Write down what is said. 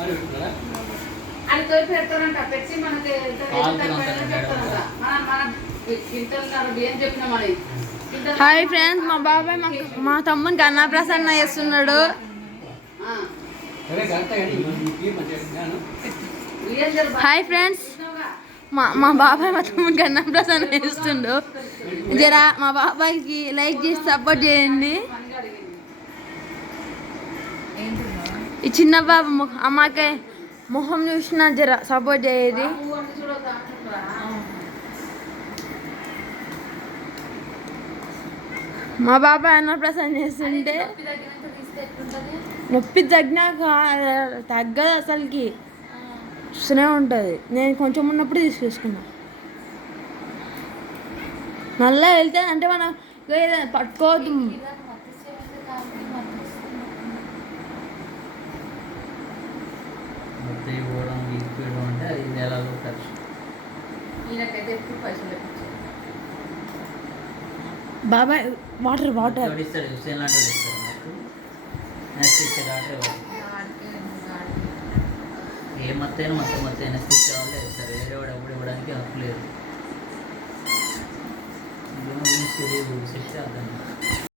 అది తోటి పెడతారంట, పెట్టి మనకి చెప్తారంట. మన గింటలు బియ్యం చెప్పినాం అని. హాయ్ ఫ్రెండ్స్, మా బాబాయ్ మా తమ్మునికి అన్నప్రసన్న చేస్తున్నాడు. హాయ్ ఫ్రెండ్స్, మా బాబాయ్ మా తమ్మునికి అన్నప్రసన్న చేస్తుండు. జరా మా బాబాయ్కి లైక్ చేసి సపోర్ట్ చేయండి. ఈ చిన్న బాబు అమ్మాకే మొహం చూసిన జర సపోర్ట్ చేయండి. మా బాబాయ్ అన్నప్రసన్న చేస్తుంటే నొప్పి తగ్గినాక తగ్గదు అసలుకి, వస్తూనే ఉంటుంది. నేను కొంచెం ఉన్నప్పుడు తీసుకొచ్చుకున్నా. మళ్ళీ వెళ్తే అంటే మనం పట్టుకోవద్దు. బాబాయ్ వాటర్ ఏ మొత్తం ఎనస్టిక్ వాళ్ళే వేస్తారు, వేరే వాడు ఎప్పుడు ఇవ్వడానికి హక్కు లేదు. సెట్ అవుతుంది.